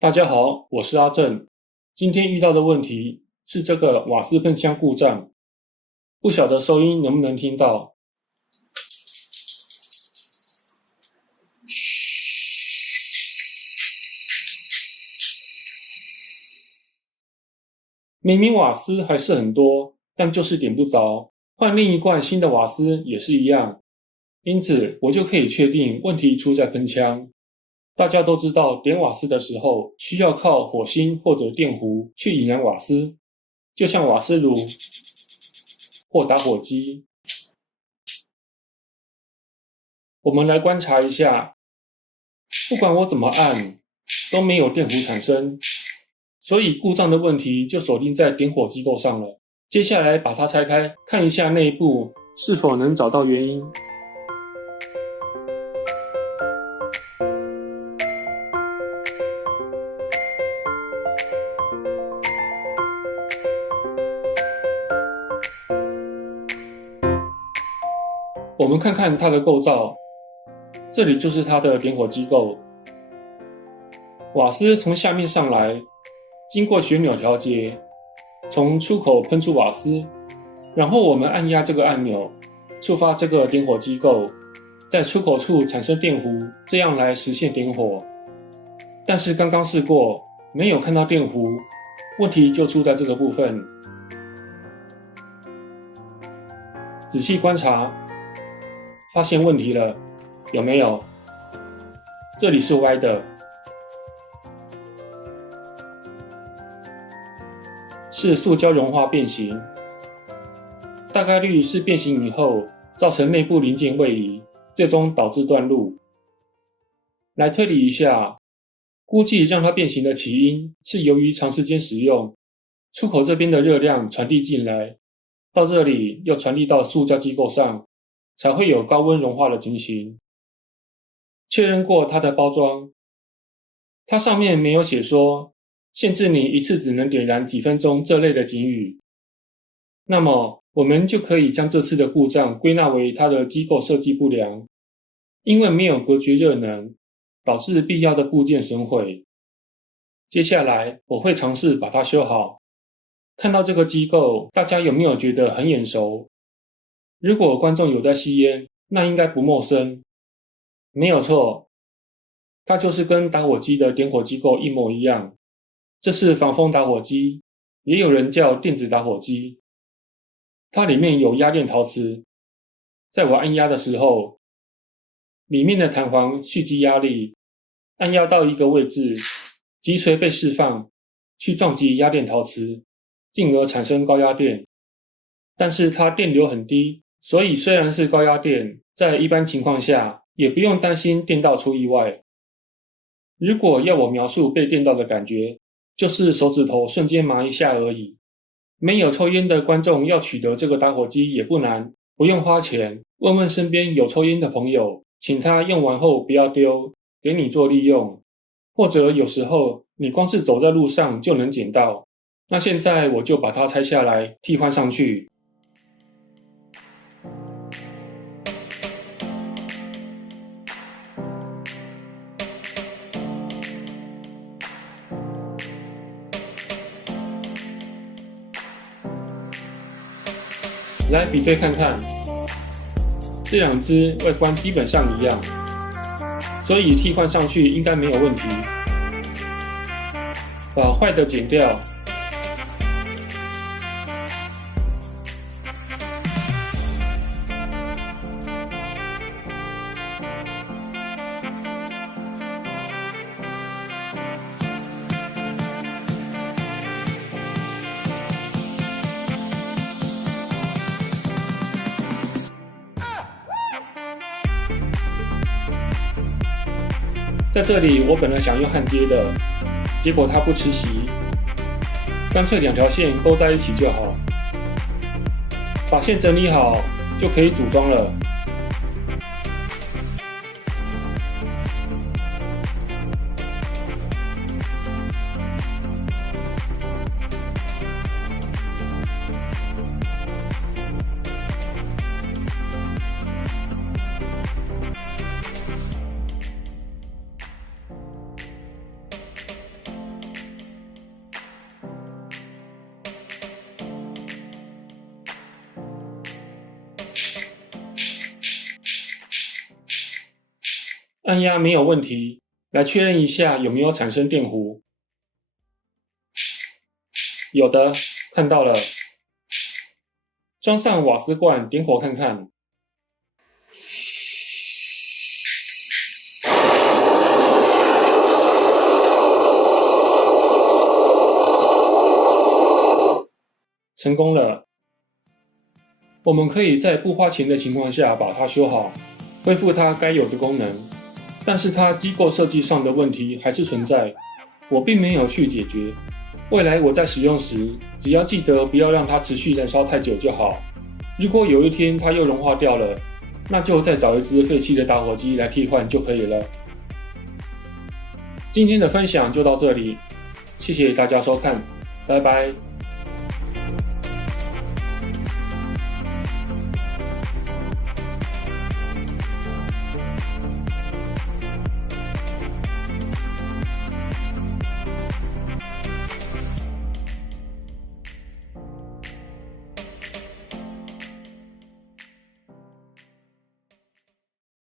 大家好，我是阿正。今天遇到的问题是这个瓦斯喷枪故障，不晓得收音能不能听到。明明瓦斯还是很多，但就是点不着，换另一罐新的瓦斯也是一样，因此我就可以确定问题出在喷枪。大家都知道，点瓦斯的时候需要靠火星或者电弧去引燃瓦斯，就像瓦斯炉或打火机。我们来观察一下，不管我怎么按，都没有电弧产生，所以故障的问题就锁定在点火机构上了。接下来把它拆开，看一下内部是否能找到原因。我们看看它的构造，这里就是它的点火机构。瓦斯从下面上来，经过旋钮调节，从出口喷出瓦斯，然后我们按压这个按钮，触发这个点火机构，在出口处产生电弧，这样来实现点火。但是刚刚试过，没有看到电弧，问题就出在这个部分。仔细观察，发现问题了，有没有？这里是歪的，是塑胶融化变形，大概率是变形以后造成内部零件位移，最终导致断路。来推理一下，估计让它变形的起因是由于长时间使用，出口这边的热量传递进来，到这里又传递到塑胶机构上，才会有高温融化的情形。确认过它的包装，它上面没有写说限制你一次只能点燃几分钟这类的警语。那么我们就可以将这次的故障归纳为它的机构设计不良，因为没有隔绝热能，导致必要的部件损毁。接下来我会尝试把它修好。看到这个机构，大家有没有觉得很眼熟？如果观众有在吸烟，那应该不陌生。没有错，它就是跟打火机的点火机构一模一样。这是防风打火机，也有人叫电子打火机。它里面有压链陶瓷，在我按压的时候，里面的弹簧蓄积压力，按压到一个位置，击锤被释放，去撞击压链陶瓷，进而产生高压电。但是它电流很低，所以虽然是高压电，在一般情况下也不用担心电到出意外。如果要我描述被电到的感觉，就是手指头瞬间麻一下而已。没有抽烟的观众要取得这个打火机也不难，不用花钱，问问身边有抽烟的朋友，请他用完后不要丢，给你做利用。或者有时候你光是走在路上就能捡到。那现在我就把它拆下来替换上去。来比对看看，这两只外观基本上一样，所以替换上去应该没有问题。把坏的剪掉，在这里我本来想用焊接的，结果它不吃锡，干脆两条线勾在一起就好。把线整理好就可以组装了。按压没有问题，来确认一下有没有产生电弧。有的，看到了。装上瓦斯罐，点火看看。成功了。我们可以在不花钱的情况下把它修好，恢复它该有的功能。但是它机构设计上的问题还是存在，我并没有去解决。未来我在使用时，只要记得不要让它持续燃烧太久就好。如果有一天它又融化掉了，那就再找一只废弃的打火机来替换就可以了。今天的分享就到这里，谢谢大家收看，拜拜。